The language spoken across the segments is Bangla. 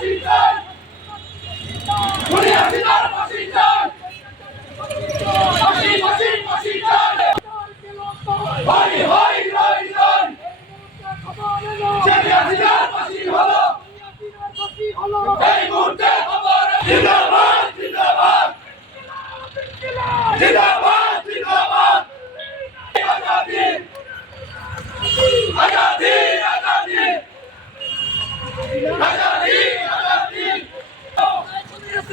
ফাঁসি চাই খুনি হাসিনার ফাঁসি চাই ফাঁসি ফাঁসি ফাঁসি চাই হই হই রই রই শেখ হাসিনার ফাঁসি হলো এই মুহূর্তে খবর জিন্দাবাদ জিন্দাবাদ জিন্দাবাদ জিন্দাবাদ আজাদি আজাদি আজাদি আজাদি আজাদি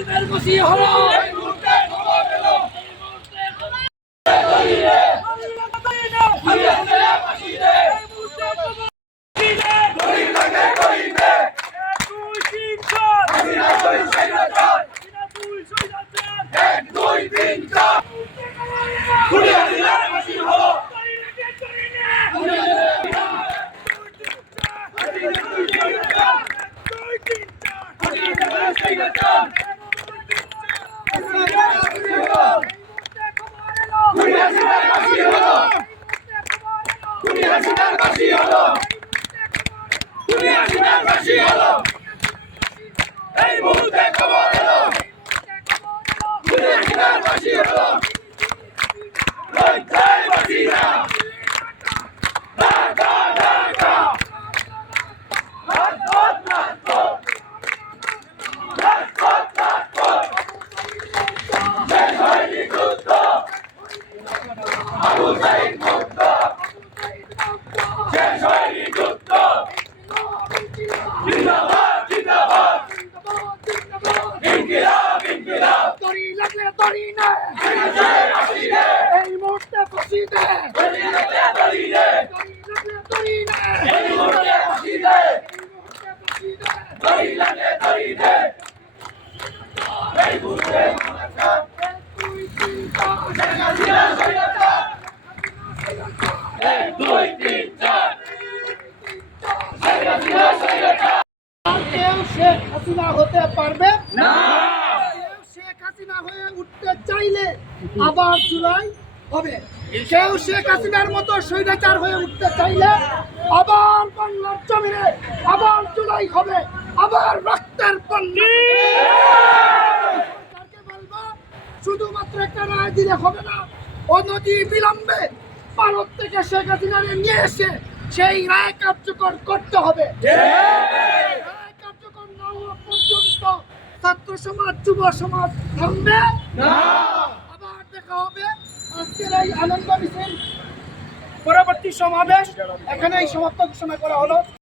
এই মুহূর্তে খবর এলো হাসিনা ফাঁসি দে গরিব লাগে গরিবে হাসিনা কই সাইরা চাই এক দুই তিন চার খুনি হাসিনার ফাঁসি হলো খুনি হাসিনার ফাঁসি হলো খুনি হাসিনার ফাঁসি হলো। খুনি হাসিনার ফাঁসি হলো। এই মুহূর্তে খবর এলো। খুনি হাসিনার ফাঁসি হলো। দে এই তিন চার এক দুই তিন চার কেউ শেখ হাসিনা হতে পারবে? না। শেখ হাসিনা হয়ে উঠতে চাইলে আবার চুলাই হবে। কেউ শেখ হাসিনার মতো স্বৈরাচার হয়ে উঠতে চাইলে আবার বাংলার জমিনে আবার চুলাই হবে। আবার রক্তের পণ্য শুধুমাত্র একটা রায় দিলে হবে না অনতি বিলম্বে ভারত থেকে শেখ হাসিনারে নিয়ে এসে সেই রায় কার্যকর করতে হবে। রায় কার্যকর না হওয়া পর্যন্ত ছাত্র সমাজ যুব সমাজ থামবে আবার দেখা হবে আজকের এই আনন্দ মিছিল। পরবর্তী সমাবেশ এখানেই সমাপ্ত ঘোষণা করা হলো।